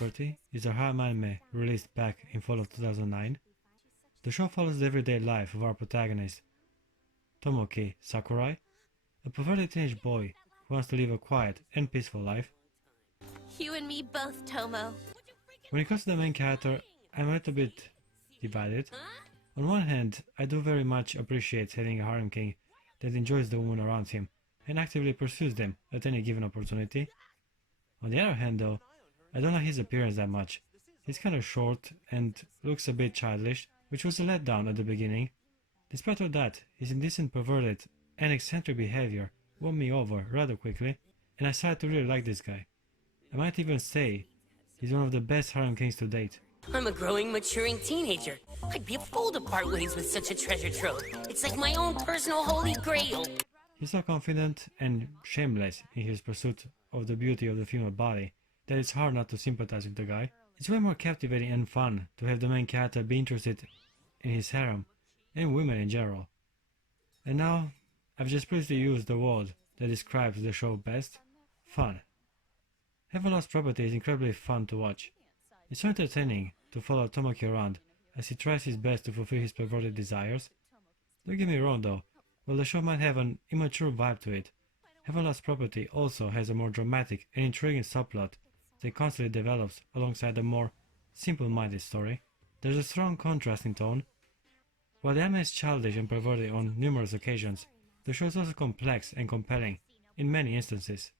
Property is a harem anime released back in fall of 2009. The show follows the everyday life of our protagonist, Tomoki Sakurai, a perverted teenage boy who wants to live a quiet and peaceful life. You and me both, Tomo. When it comes to the main character, I'm a little bit divided. On one hand, I do very much appreciate having a harem king that enjoys the women around him and actively pursues them at any given opportunity. On the other hand though, I don't like his appearance that much. He's kind of short and looks a bit childish, which was a letdown at the beginning. Despite all that, his indecent, perverted and eccentric behavior won me over rather quickly, and I started to really like this guy. I might even say he's one of the best harem kings to date. I'm a growing, maturing teenager. I'd be a fool to part ways with such a treasure trove. It's like my own personal holy grail. He's so confident and shameless in his pursuit of the beauty of the female body that it's hard not to sympathize with the guy. It's way more captivating and fun to have the main character be interested in his harem and women in general. And now, I've just previously used the word that describes the show best: fun. Heaven Lost Property is incredibly fun to watch. It's so entertaining to follow Tomoki around as he tries his best to fulfill his perverted desires. Don't get me wrong though, while the show might have an immature vibe to it, Heaven Lost Property also has a more dramatic and intriguing subplot that constantly develops alongside a more simple-minded story. There's a strong contrast in tone. While the anime is childish and perverted on numerous occasions, the show is also complex and compelling in many instances.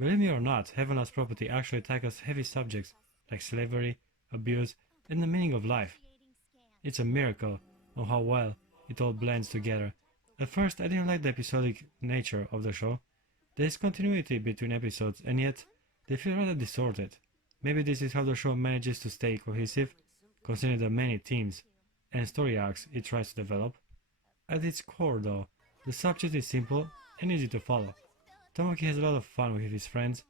Believe me or not, Heaven Lost Property actually tackles heavy subjects like slavery, abuse, and the meaning of life. It's a miracle on how well it all blends together. At first, I didn't like the episodic nature of the show. There is continuity between episodes, and yet they feel rather distorted. Maybe this is how the show manages to stay cohesive, considering the many themes and story arcs it tries to develop. At its core though, the subject is simple and easy to follow. Tomoki has a lot of fun with his friends,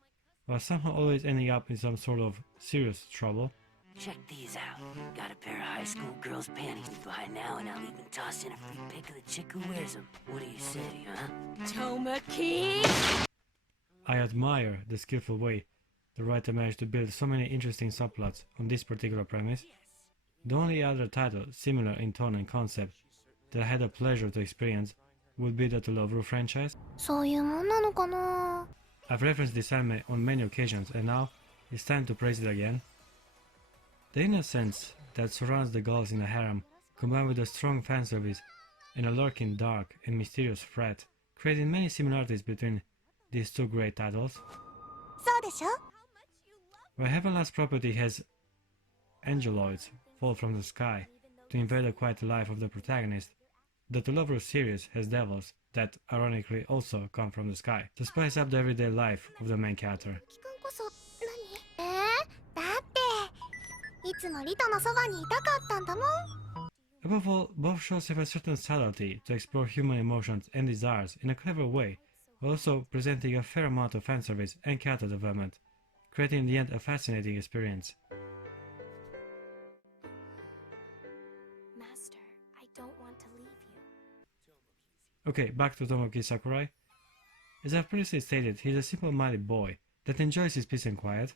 while somehow always ending up in some sort of serious trouble. Check these out. Got a pair of high school girls' panties to buy now, and I'll even toss in a free pic of the chick who wears them. What do you say, huh? Tomoki! I admire the skillful way the writer managed to build so many interesting subplots on this particular premise. The only other title similar in tone and concept that I had the pleasure to experience would be the To Love Ru franchise. そういうもんなのかな? I've referenced this anime on many occasions and now it's time to praise it again. The innocence that surrounds the girls in a harem, combined with a strong fanservice and a lurking dark and mysterious threat, created many similarities between these two great titles. そうでしょ? Where Heaven Lost Property has angeloids fall from the sky to invade the quiet life of the protagonist, the To Love Ru series has devils that ironically also come from the sky to spice up the everyday life of the main character. 君こそ何? だっていつもリトのそばにいたかったんだもん. Above all, both shows have a certain subtlety to explore human emotions and desires in a clever way, while also presenting a fair amount of fanservice and character development, creating in the end a fascinating experience. Master, I don't want to leave you. Okay, back to Tomoki Sakurai. As I've previously stated, he's a simple-minded boy that enjoys his peace and quiet.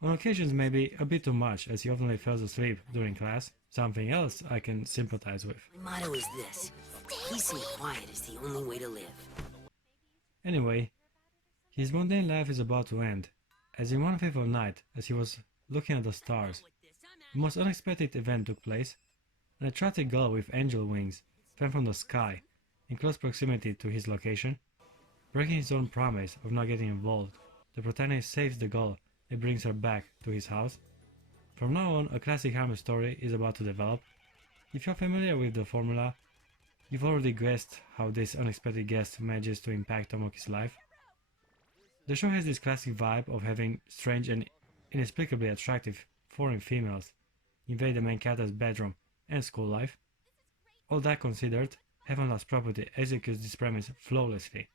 On occasions maybe a bit too much, as he often falls asleep during class, something else I can sympathize with. My motto is this: peace and quiet is the only way to live. Anyway, his mundane life is about to end, as in one fateful night, as he was looking at the stars, the most unexpected event took place. An attractive girl with angel wings fell from the sky in close proximity to his location. Breaking his own promise of not getting involved, the protagonist saves the girl and brings her back to his house. From now on, a classic harem story is about to develop. If you're familiar with the formula, you've already guessed how this unexpected guest manages to impact Tomoki's life. The show has this classic vibe of having strange and inexplicably attractive foreign females invade the main character's bedroom and school life. All that considered, Heaven Lost Property executes this premise flawlessly,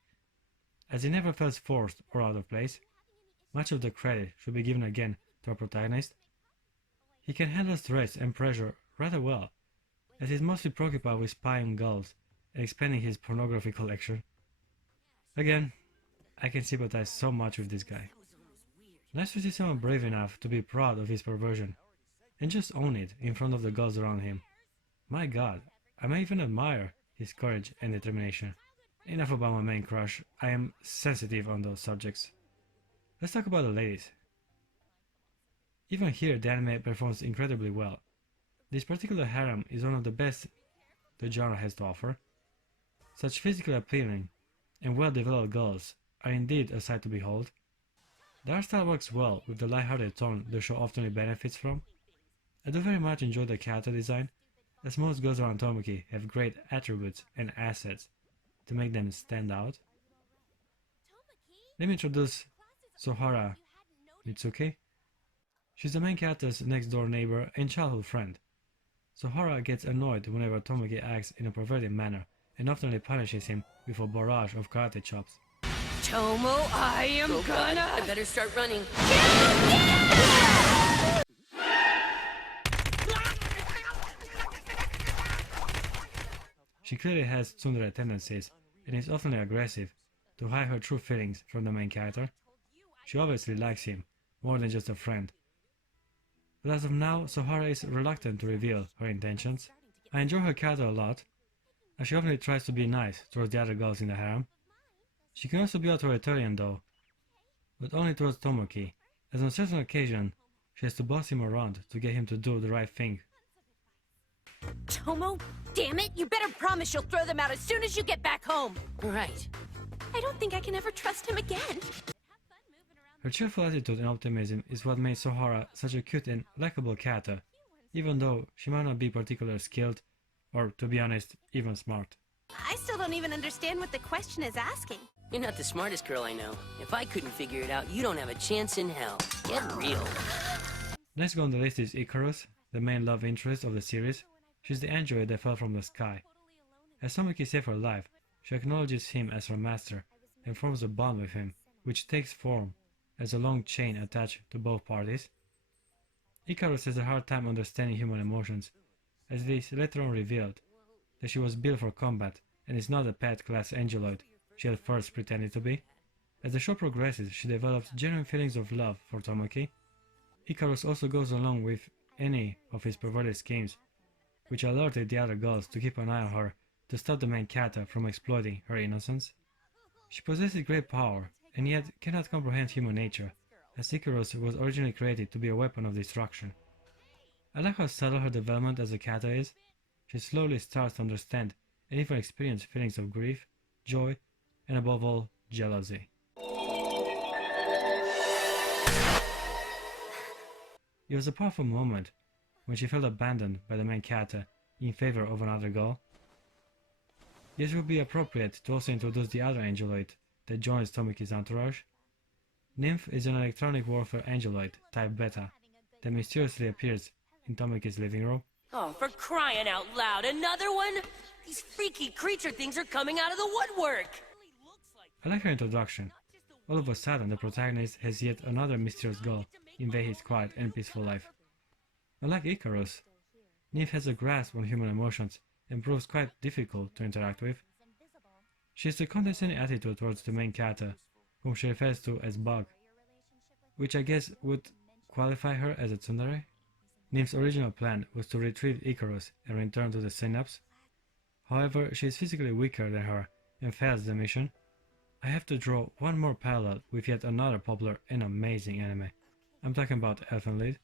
as it never feels forced or out of place. Much of the credit should be given again to our protagonist. He can handle stress and pressure rather well, as he's mostly preoccupied with spying on girls and expanding his pornography collection. Again, I can sympathize so much with this guy. Nice to see someone brave enough to be proud of his perversion, and just own it in front of the girls around him. My god, I may even admire his courage and determination. Enough about my main crush, I am sensitive on those subjects. Let's talk about the ladies. Even here the anime performs incredibly well. This particular harem is one of the best the genre has to offer. Such physically appealing and well-developed girls are indeed a sight to behold. The art style works well with the light-hearted tone the show often benefits from. I do very much enjoy the character design, as most girls around Tomoki have great attributes and assets to make them stand out. Let me introduce Sohara Mitsuki. She's the main character's next-door neighbor and childhood friend. Sohara gets annoyed whenever Tomoki acts in a perverted manner and often punishes him with a barrage of karate chops. Tomo, I am Oh, God, I gonna... better start running. She clearly has tsundere tendencies and is often aggressive to hide her true feelings from the main character. She obviously likes him, more than just a friend. But as of now, Sohara is reluctant to reveal her intentions. I enjoy her character a lot, as she often tries to be nice towards the other girls in the harem. She can also be authoritarian though, but only towards Tomoki, as on certain occasion she has to boss him around to get him to do the right thing. Tomo, damn it, you better promise you'll throw them out as soon as you get back home. Right. I don't think I can ever trust him again. Her cheerful attitude and optimism is what made Sohara such a cute and likable character, even though she might not be particularly skilled, or to be honest, even smart. I still don't even understand what the question is asking. You're not the smartest girl I know. If I couldn't figure it out, you don't have a chance in hell. Get real. Next on the list is Icarus, the main love interest of the series. She's the android that fell from the sky. As Tomoki saved her life, she acknowledges him as her master and forms a bond with him, which takes form as a long chain attached to both parties. Icarus has a hard time understanding human emotions, as it is later on revealed that she was built for combat and is not the pet-class angeloid she at first pretended to be. As the show progresses, she develops genuine feelings of love for Tomoki. Icarus also goes along with any of his perverted schemes, which alerted the other girls to keep an eye on her to stop the main character from exploiting her innocence. She possesses great power, and yet cannot comprehend human nature, as Icarus was originally created to be a weapon of destruction. I like how subtle her development as a character is. She slowly starts to understand and even experience feelings of grief, joy, and above all, jealousy. It was a powerful moment when she felt abandoned by the main character in favor of another girl. This would be appropriate to also introduce the other angeloid that joins Tomoki's entourage. Nymph is an electronic warfare angeloid type beta that mysteriously appears in Tomoki's living room. Oh, for crying out loud, another one? These freaky creature things are coming out of the woodwork. I like her introduction. All of a sudden, the protagonist has yet another mysterious girl invade his quiet and peaceful life. Unlike Icarus, Nymph has a grasp on human emotions and proves quite difficult to interact with. She has a condescending attitude towards the main character, whom she refers to as Bug, which I guess would qualify her as a tsundere. Nymph's original plan was to retrieve Icarus and return to the Synapse. However, she is physically weaker than her and fails the mission. I have to draw one more parallel with yet another popular and amazing anime. I'm talking about Elfen Lied.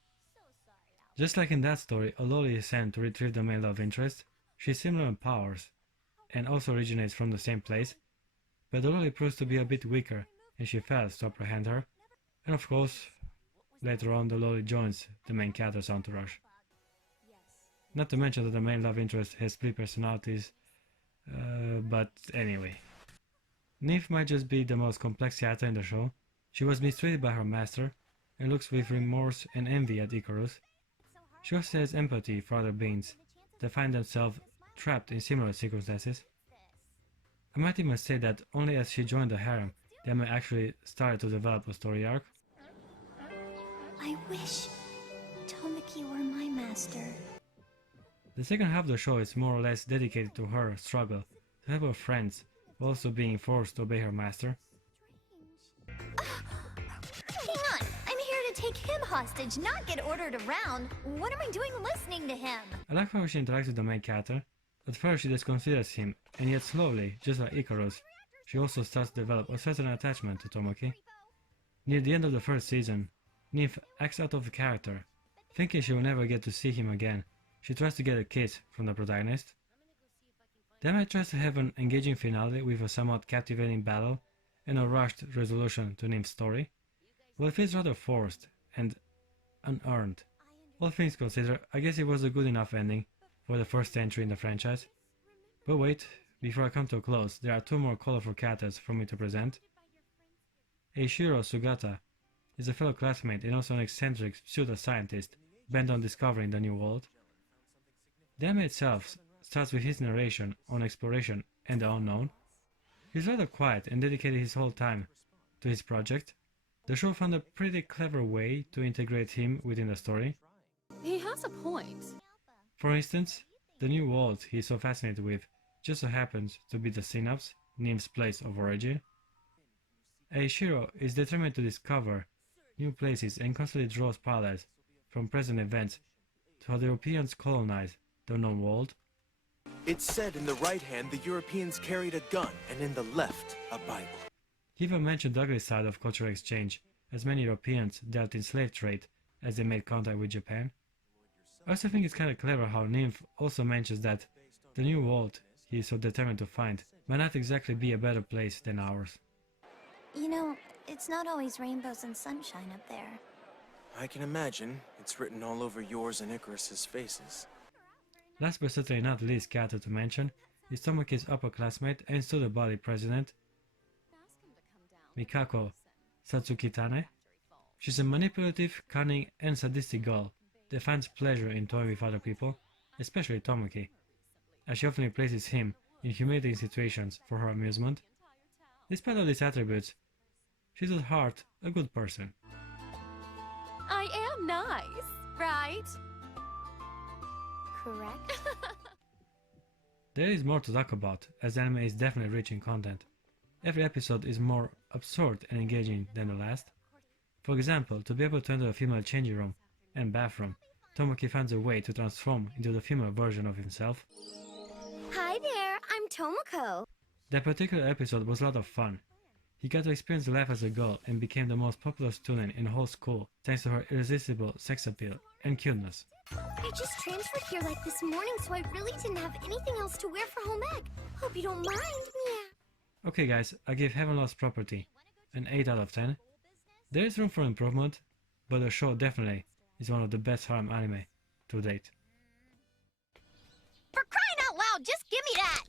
Just like in that story, a loli is sent to retrieve the main love interest. She is similar in powers and also originates from the same place, but the loli proves to be a bit weaker and she fails to apprehend her. And of course, later on the loli joins the main character's entourage. Not to mention that the main love interest has split personalities, but anyway. Nymph might just be the most complex character in the show. She was mistreated by her master and looks with remorse and envy at Icarus. She also has empathy for other beings that find themselves trapped in similar circumstances. I might even say that only as she joined the harem, the anime actually started to develop a story arc. I wish Tomoki were my master. The second half of the show is more or less dedicated to her struggle to help her friends while also being forced to obey her master. Hang on, I'm hostage, not get ordered around. What am I doing listening to him? I like how she interacts with the main character. At first she just considers him, and yet slowly, just like Icarus, she also starts to develop a certain attachment to Tomoki. Near the end of the first season, Nymph acts out of the character. Thinking she will never get to see him again, she tries to get a kiss from the protagonist. Deme tries to have an engaging finale with a somewhat captivating battle and a rushed resolution to Nymph's story, but it feels rather forced and unearned. All things considered, I guess it was a good enough ending for the first entry in the franchise. But wait, before I come to a close, there are two more colorful characters for me to present. Eiichiro Sugata is a fellow classmate and also an eccentric pseudo-scientist bent on discovering the new world. Deme itself starts with his narration on exploration and the unknown. He's rather quiet and dedicated his whole time to his project. The show found a pretty clever way to integrate him within the story. He has a point. For instance, the new world he is so fascinated with just so happens to be the Synapse, Nymph's place of origin. Eiichiro is determined to discover new places and constantly draws parallels from present events to how the Europeans colonized the unknown world. It said in the right hand the Europeans carried a gun, and in the left, a Bible. He even mentioned the ugly side of cultural exchange, as many Europeans dealt in slave trade as they made contact with Japan. I also think it's kind of clever how Nymph also mentions that the new world he is so determined to find might not exactly be a better place than ours. You know, it's not always rainbows and sunshine up there. I can imagine. It's written all over yours and Icarus's faces. Last but certainly not least character to mention is Tomoki's upperclassmate and student body president, Mikako Satsukitane. She's a manipulative, cunning, and sadistic girl that finds pleasure in toying with other people, especially Tomoki, as she often places him in humiliating situations for her amusement. Despite all these attributes, she's at heart a good person. I am nice, right? Correct? There is more to talk about, as the anime is definitely rich in content. Every episode is more absurd and engaging than the last. For example, to be able to enter a female changing room and bathroom, Tomoki finds a way to transform into the female version of himself. Hi there, I'm Tomoko. That particular episode was a lot of fun. He got to experience life as a girl and became the most popular student in the whole school thanks to her irresistible sex appeal and cuteness. I just transferred here like this morning, so I really didn't have anything else to wear for home ec. Hope you don't mind, Mia. Okay guys, I give Heaven Lost Property an 8 out of 10. There is room for improvement, but the show definitely is one of the best harem anime to date. For crying out loud, just give me that!